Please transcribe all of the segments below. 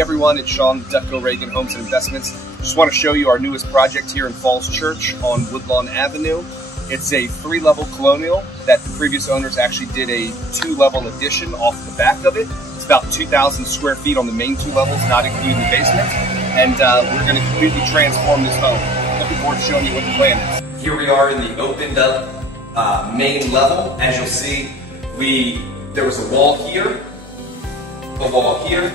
Hey everyone, it's Sean with Duckbill Reagan Homes and Investments. Just want to show you our newest project here in Falls Church on Woodlawn Avenue. It's a 3-level colonial that the previous owners actually did a 2-level addition off the back of it. It's about 2,000 square feet on the main 2 levels, not including the basement. And we're going to completely transform this home. Looking forward to showing you what the plan is. Here we are in the opened up main level. As you'll see, there was a wall here, a wall here,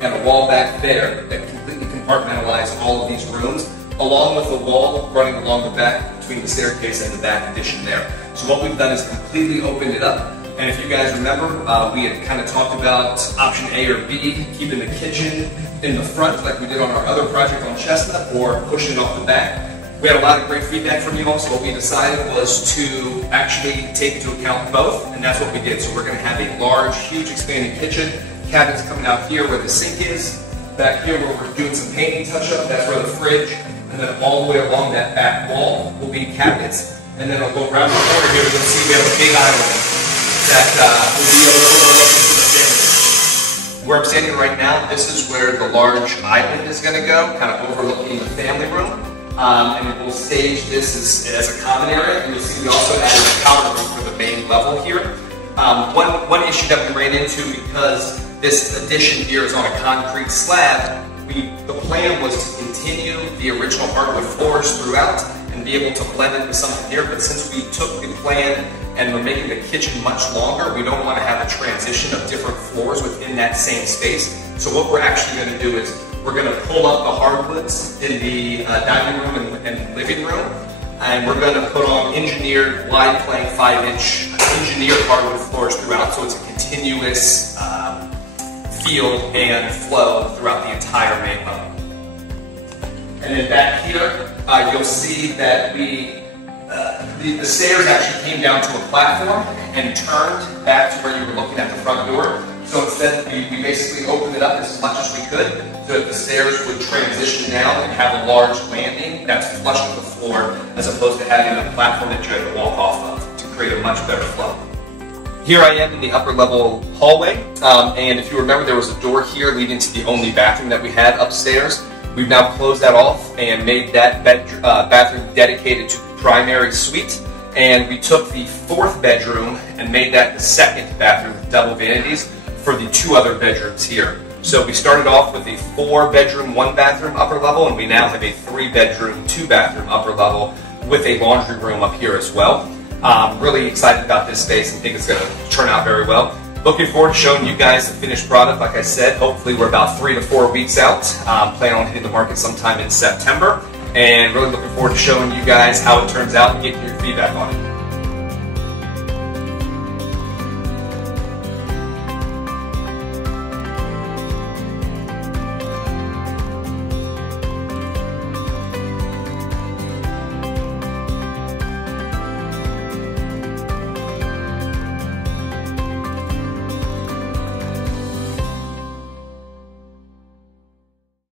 and a wall back there that completely compartmentalized all of these rooms, along with a wall running along the back between the staircase and the back addition there. So what we've done is completely opened it up. And if you guys remember, we had kind of talked about option A or B, keeping the kitchen in the front like we did on our other project on Chestnut, or pushing it off the back. We had a lot of great feedback from you all, so what we decided was to actually take into account both, and that's what we did. So we're going to have a large, huge expanding kitchen, cabinets coming out here where the sink is, back here where we're doing some painting touch-up, that's where the fridge, and then all the way along that back wall will be cabinets, and then I'll go around the corner here, you'll see we have a big island that will be able to overlook into the family room. Where I'm standing right now, this is where the large island is going to go, kind of overlooking the family room. And we'll stage this as a common area. And you'll see we also added a counter room for the main level here. One issue that we ran into, because this addition here is on a concrete slab, the plan was to continue the original hardwood floors throughout and be able to blend it with something here. But since we took the plan and we're making the kitchen much longer, we don't want to have a transition of different floors within that same space. So what we're actually going to do is we're going to pull up the hardwoods in the dining room and living room, and we're going to put on engineered wide plank 5-inch engineered hardwood floors throughout, so it's a continuous feel and flow throughout the entire main level. And then back here, you'll see that the stairs actually came down to a platform and turned back to where you were looking at the front door. So instead, we basically opened it up as much as we could so that the stairs would transition down and have a large landing that's flush with the floor, as opposed to having a platform that you had to walk off of to create a much better flow. Here I am in the upper level hallway, and if you remember, there was a door here leading to the only bathroom that we had upstairs. We've now closed that off and made that bathroom dedicated to the primary suite. And we took the 4th bedroom and made that the 2nd bathroom with double vanities for the 2 other bedrooms here. So we started off with a 4-bedroom, 1-bathroom upper level, and we now have a 3-bedroom, 2-bathroom upper level with a laundry room up here as well. Really excited about this space and think it's going to turn out very well. Looking forward to showing you guys the finished product. Like I said, hopefully we're about 3 to 4 weeks out. Plan on hitting the market sometime in September, and really looking forward to showing you guys how it turns out and getting your feedback on it.